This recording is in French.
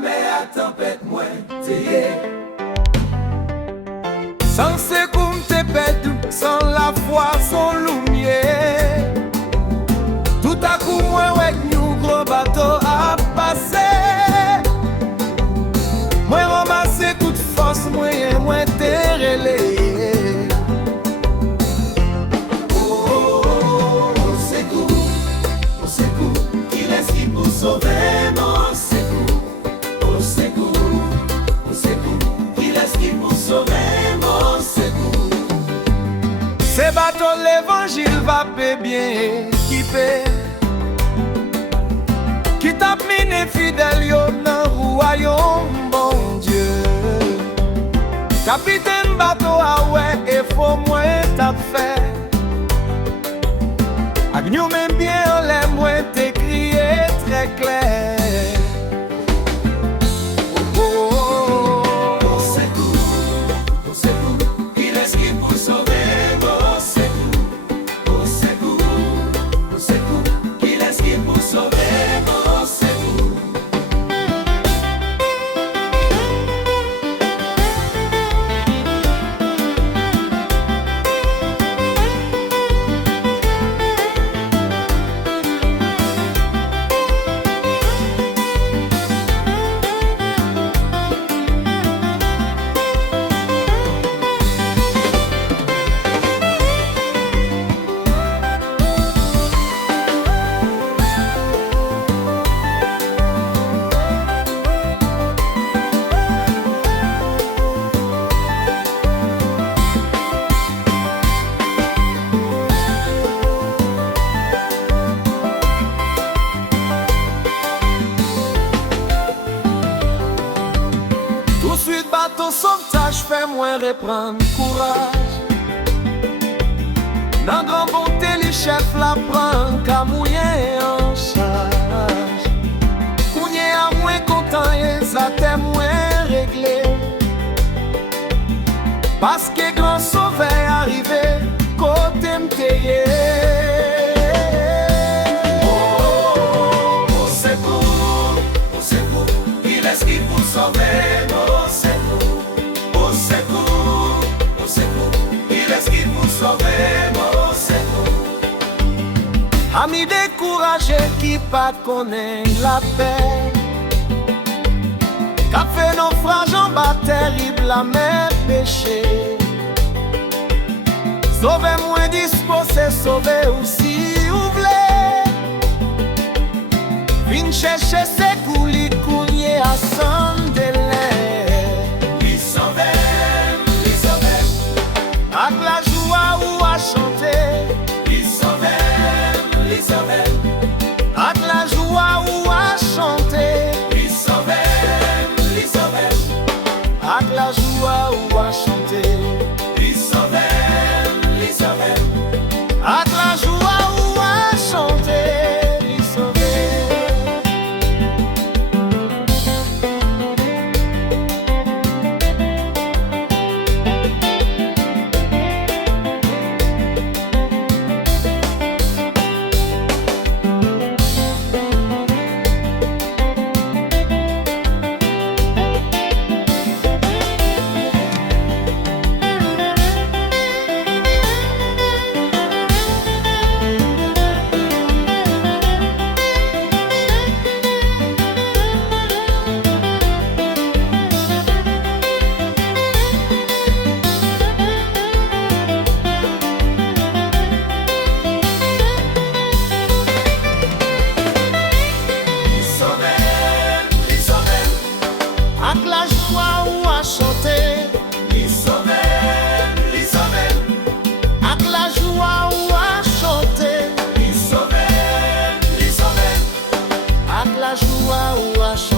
mais à tempête moins t'ayé. Sans secours te perdu, sans la foi, sans lumière. Tout à coup, moi, avec nous, gros bateau à passer. Moi, ramasser toute force, moi, te relayer. Au secours, qui laisse qui pour sauver mon secours. Au secours, qui laisse qui pour sauver mon secours. Ces bateaux, l'évangile va bien équipé. Qui t'a miné fidèle, yo dans royaume, bon Dieu. Capitaine bateau, ah ouais, et faut moins t'a fait. Agnew même bien, on l'aime, moins t'écrier très clair. Au secours, qui laisse qui pour sauver mon secours. Au secours, qui laisse qui pour sauver mon secours. Tout de suite, bateau sauvetage fait moins reprendre courage. Dans grand bonté, les chefs la prennent qu'à mouiller en charge. Kounye à moins content et ça t'est moins réglé. Parce que grand sauveur arrivé, côté m'tayé. Au secours, qui laisse qui pour sauver mon secours. Au secours, qui laisse qui pour sauver mon secours. Amis découragés qui pas connaissent la paix. Qu'a fait naufrage en bas terrible la mer péché. Sauvez-moi disposé, sauvez aussi ouvrez. Vin chercher ses coulis, cougner à son délai. Li sauve, Avec la joie ou à chanter. li sauve. Avec la joie ou à chanter. Li sauve. Avec la joie ou à chanter. Li sauve. Avec la joie ou à chanter. Li sauver. Avec la joie ou à chanter. Li sauve. Avec la joie ou à chanter. Li sauve. Avec la joie ou à chanter.